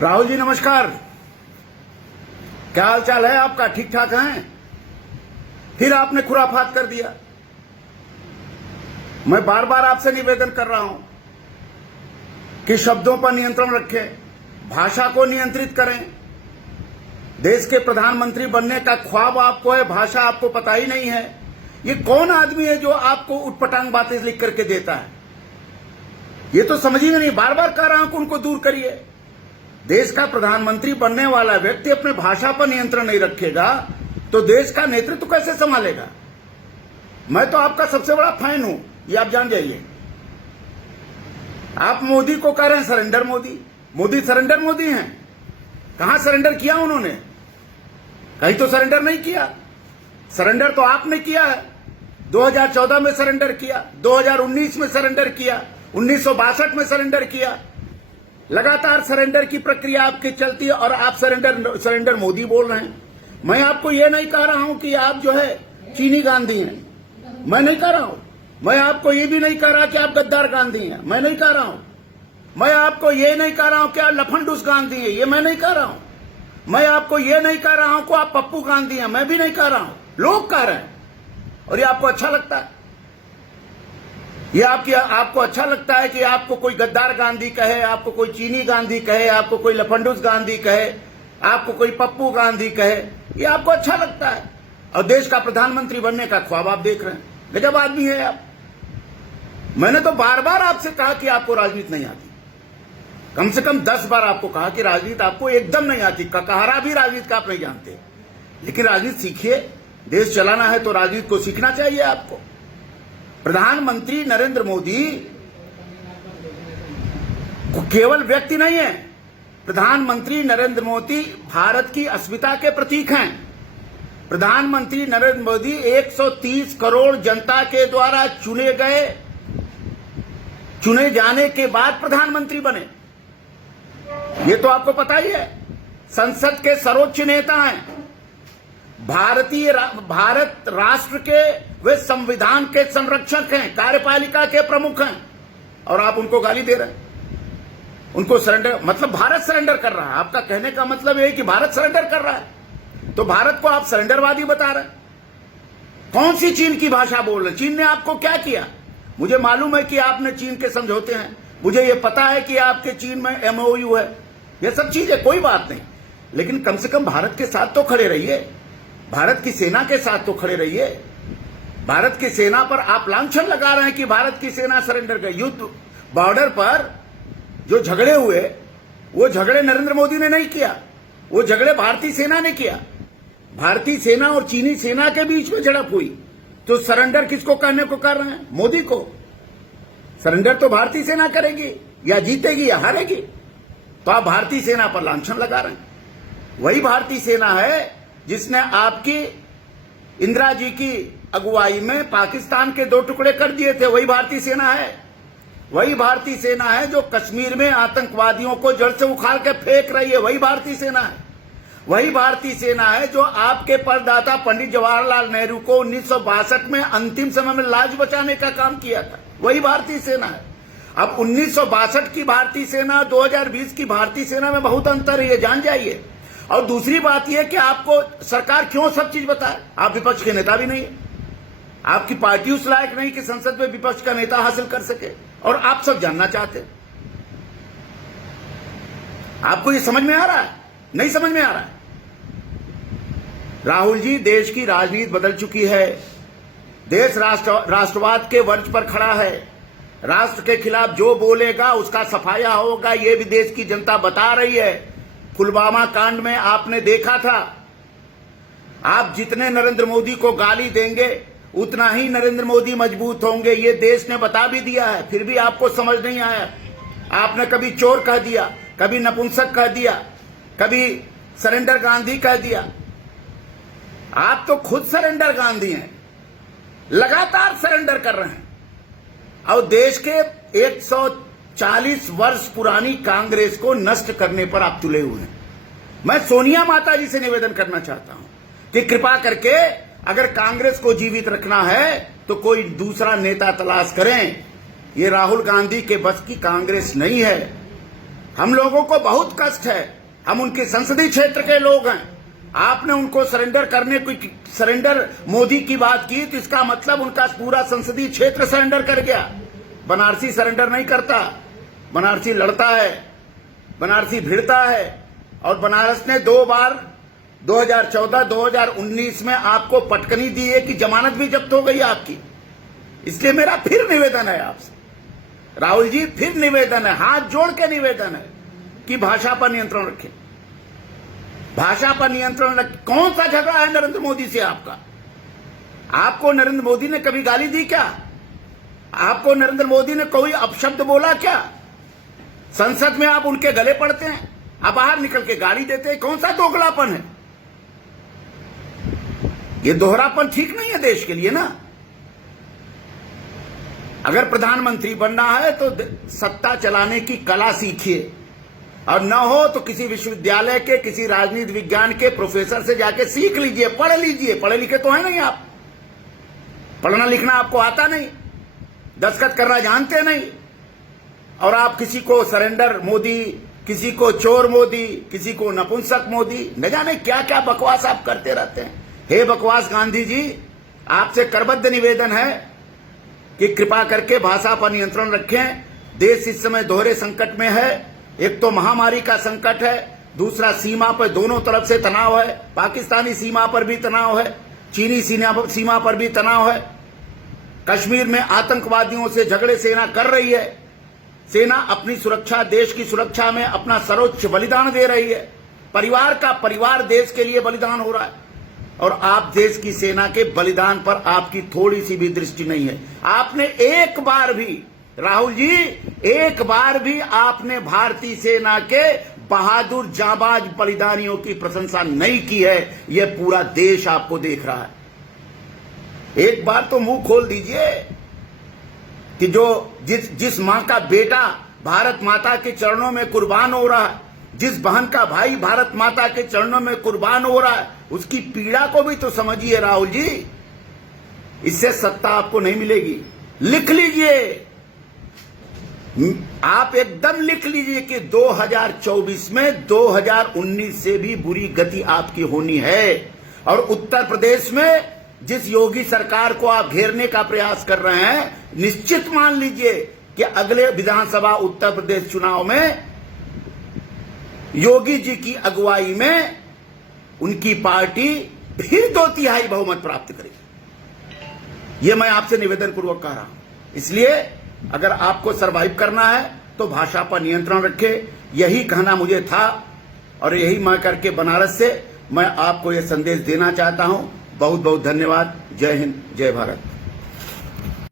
राहुल जी नमस्कार। क्या हाल चाल है आपका? ठीक ठाक हैं? फिर आपने खुराफात कर दिया। मैं बार बार आपसे निवेदन कर रहा हूं कि शब्दों पर नियंत्रण रखें, भाषा को नियंत्रित करें। देश के प्रधानमंत्री बनने का ख्वाब आपको है, भाषा आपको पता ही नहीं है। ये कौन आदमी है जो आपको उटपटांग बातें लिख करके देता है? ये तो समझ ही नहीं। बार बार कह रहा हूं कि उनको दूर करिए। देश का प्रधानमंत्री बनने वाला व्यक्ति अपने भाषा पर नियंत्रण नहीं रखेगा तो देश का नेतृत्व कैसे संभालेगा? मैं तो आपका सबसे बड़ा फैन हूं, ये आप जान जाइए। आप मोदी को कह रहे हैं सरेंडर मोदी। मोदी सरेंडर मोदी हैं? कहां सरेंडर किया उन्होंने? कहीं तो सरेंडर नहीं किया। सरेंडर तो आपने किया है। 2014 में सरेंडर किया, 2019 में सरेंडर किया, 1962 में सरेंडर किया। लगातार सरेंडर की प्रक्रिया आपकी चलती है और आप सरेंडर मोदी बोल रहे हैं। मैं आपको यह नहीं कह रहा हूं कि आप जो है चीनी गांधी हैं, मैं नहीं कह रहा हूं। मैं आपको यह भी नहीं कह रहा कि आप गद्दार गांधी हैं, मैं नहीं कह रहा हूं। मैं आपको यह नहीं कह रहा हूं कि आप लफंडूस गांधी हैं, ये मैं नहीं कह रहा हूं। मैं आपको यह नहीं कह रहा हूं कि आप पप्पू गांधी हैं, मैं भी नहीं कह रहा हूं। लोग कह रहे हैं और ये आपको अच्छा लगता है। ये आपको अच्छा लगता है कि आपको कोई गद्दार गांधी कहे, आपको कोई चीनी गांधी कहे, आपको कोई लफंडूस गांधी कहे, आपको कोई पप्पू गांधी कहे, ये आपको अच्छा लगता है। और देश का प्रधानमंत्री बनने का ख्वाब आप देख रहे हैं। गजब आदमी है आप। मैंने तो बार बार आपसे कहा कि आपको राजनीति नहीं आती। कम से कम 10 बार आपको कहा कि राजनीति आपको एकदम नहीं आती। ककहरा भी राजनीति का आप नहीं जानते। लेकिन राजनीति सीखिए। देश चलाना है तो राजनीति को सीखना चाहिए आपको। प्रधानमंत्री नरेंद्र मोदी केवल व्यक्ति नहीं है। प्रधानमंत्री नरेंद्र मोदी भारत की अस्मिता के प्रतीक हैं। प्रधानमंत्री नरेंद्र मोदी 130 करोड़ जनता के द्वारा चुने जाने के बाद प्रधानमंत्री बने। ये तो आपको पता ही है। संसद के सर्वोच्च नेता हैं। भारत राष्ट्र के वे संविधान के संरक्षक हैं, कार्यपालिका के प्रमुख हैं, और आप उनको गाली दे रहे हैं। उनको सरेंडर मतलब भारत सरेंडर कर रहा है। आपका कहने का मतलब है कि भारत सरेंडर कर रहा है, तो भारत को आप सरेंडरवादी बता रहे हैं। कौन सी चीन की भाषा बोल रहे हैं? चीन ने आपको क्या किया? मुझे मालूम है कि आपने चीन के समझौते हैं, मुझे यह पता है कि आपके चीन में MOU है, यह सब चीज है, कोई बात नहीं। लेकिन कम से कम भारत के साथ तो खड़े रहिए। भारत की सेना के साथ तो खड़े रहिए। भारत की सेना पर आप लांछन लगा रहे हैं कि भारत की सेना सरेंडर कर। युद्ध बॉर्डर पर जो झगड़े हुए, वो झगड़े नरेंद्र मोदी ने नहीं किया, वो झगड़े भारतीय सेना ने किया। भारतीय सेना और चीनी सेना के बीच में झड़प हुई, तो सरेंडर किसको करने को कर रहे हैं? मोदी को। सरेंडर तो भारतीय सेना करेगी, या जीतेगी या हारेगी। तो आप भारतीय सेना पर लांछन लगा रहे हैं। वही भारतीय सेना है जिसने आपकी इंदिरा जी की अगुवाई में पाकिस्तान के 2 टुकड़े कर दिए थे। वही भारतीय सेना है। वही भारतीय सेना है जो कश्मीर में आतंकवादियों को जड़ से उखाड़ के फेंक रही है। वही भारतीय सेना है। वही भारतीय सेना है जो आपके परदाता पंडित जवाहरलाल नेहरू को 1962 में अंतिम समय में लाज बचाने का काम किया था। वही भारतीय सेना है। अब 1962 की भारतीय सेना, 2020 की भारतीय सेना में बहुत अंतर है, ये जान जाइए। और दूसरी बात यह कि आपको सरकार क्यों सब चीज बताए? आप विपक्ष के नेता भी नहीं है। आपकी पार्टी उस लायक नहीं कि संसद में विपक्ष का नेता हासिल कर सके, और आप सब जानना चाहते। आपको ये समझ में आ रहा है? नहीं समझ में आ रहा है। राहुल जी, देश की राजनीति बदल चुकी है। देश राष्ट्रवाद के वर्ज पर खड़ा है। राष्ट्र के खिलाफ जो बोलेगा उसका सफाया होगा, ये भी देश की जनता बता रही है। पुलवामा कांड में आपने देखा था। आप जितने नरेंद्र मोदी को गाली देंगे उतना ही नरेंद्र मोदी मजबूत होंगे, ये देश ने बता भी दिया है। फिर भी आपको समझ नहीं आया। आपने कभी चोर कह दिया, कभी नपुंसक कह दिया, कभी सरेंडर गांधी कह दिया। आप तो खुद सरेंडर गांधी हैं, लगातार सरेंडर कर रहे हैं। और देश के 140 वर्ष पुरानी कांग्रेस को नष्ट करने पर आप तुले हुए हैं। मैं सोनिया माता जी से निवेदन करना चाहता हूं कि कृपा करके अगर कांग्रेस को जीवित रखना है तो कोई दूसरा नेता तलाश करें। ये राहुल गांधी के बस की कांग्रेस नहीं है। हम लोगों को बहुत कष्ट है, हम उनके संसदीय क्षेत्र के लोग हैं। आपने उनको सरेंडर करने की सरेंडर मोदी की बात की तो इसका मतलब उनका पूरा संसदीय क्षेत्र सरेंडर कर गया। बनारसी सरेंडर नहीं करता, बनारसी लड़ता है, बनारसी भिड़ता है। और बनारस ने 2 बार 2014, 2019 में आपको पटकनी दी है कि जमानत भी जब्त हो गई आपकी। इसलिए मेरा फिर निवेदन है आपसे, राहुल जी, फिर निवेदन है, हाथ जोड़ के निवेदन है कि भाषा पर नियंत्रण रखें, भाषा पर नियंत्रण रखें। कौन सा झगड़ा है नरेंद्र मोदी से आपका? आपको नरेंद्र मोदी ने कभी गाली दी क्या? आपको नरेंद्र मोदी ने कोई अपशब्द बोला क्या? संसद में आप उनके गले पड़ते हैं, आप बाहर निकल के गाली देते हैं। कौन सा दोगलापन है? ये दोहरापन ठीक नहीं है देश के लिए ना। अगर प्रधानमंत्री बनना है तो सत्ता चलाने की कला सीखिए, और न हो तो किसी विश्वविद्यालय के, किसी राजनीति विज्ञान के प्रोफेसर से जाके सीख लीजिए, पढ़ लीजिए। पढ़े लिखे तो है नहीं आप, पढ़ना लिखना आपको आता नहीं, दस्तखत करना जानते नहीं, और आप किसी को सरेंडर मोदी, किसी को चोर मोदी, किसी को नपुंसक मोदी, न जाने क्या क्या बकवास आप करते रहते हैं। हे बकवास गांधी जी, आपसे करबद्ध निवेदन है कि कृपा करके भाषा पर नियंत्रण रखें। देश इस समय दोहरे संकट में है, एक तो महामारी का संकट है, दूसरा सीमा पर दोनों तरफ से तनाव है, पाकिस्तानी सीमा पर भी तनाव है, चीनी सीमा पर भी तनाव है। कश्मीर में आतंकवादियों से झगड़े सेना कर रही है, सेना अपनी सुरक्षा, देश की सुरक्षा में अपना सर्वोच्च बलिदान दे रही है। परिवार का परिवार देश के लिए बलिदान हो रहा है, और आप देश की सेना के बलिदान पर आपकी थोड़ी सी भी दृष्टि नहीं है। आपने एक बार भी, राहुल जी, एक बार भी आपने भारतीय सेना के बहादुर जाबाज बलिदानियों की प्रशंसा नहीं की है। यह पूरा देश आपको देख रहा है। एक बार तो मुंह खोल दीजिए कि जिस मां का बेटा भारत माता के चरणों में कुर्बान हो रहा है, जिस बहन का भाई भारत माता के चरणों में कुर्बान हो रहा है, उसकी पीड़ा को भी तो समझिए राहुल जी। इससे सत्ता आपको नहीं मिलेगी। लिख लीजिए, आप एकदम लिख लीजिए कि 2024 में 2019 से भी बुरी गति आपकी होनी है। और उत्तर प्रदेश में जिस योगी सरकार को आप घेरने का प्रयास कर रहे हैं, निश्चित मान लीजिए कि अगले विधानसभा उत्तर प्रदेश चुनाव में योगी जी की अगुवाई में उनकी पार्टी फिर 2/3 बहुमत प्राप्त करेगी। यह मैं आपसे निवेदन पूर्वक कह रहा हूं। इसलिए अगर आपको सरवाइव करना है तो भाषा पर नियंत्रण रखें, यही कहना मुझे था, और यही मैं करके बनारस से मैं आपको यह संदेश देना चाहता हूं। बहुत बहुत धन्यवाद। जय हिंद, जय भारत।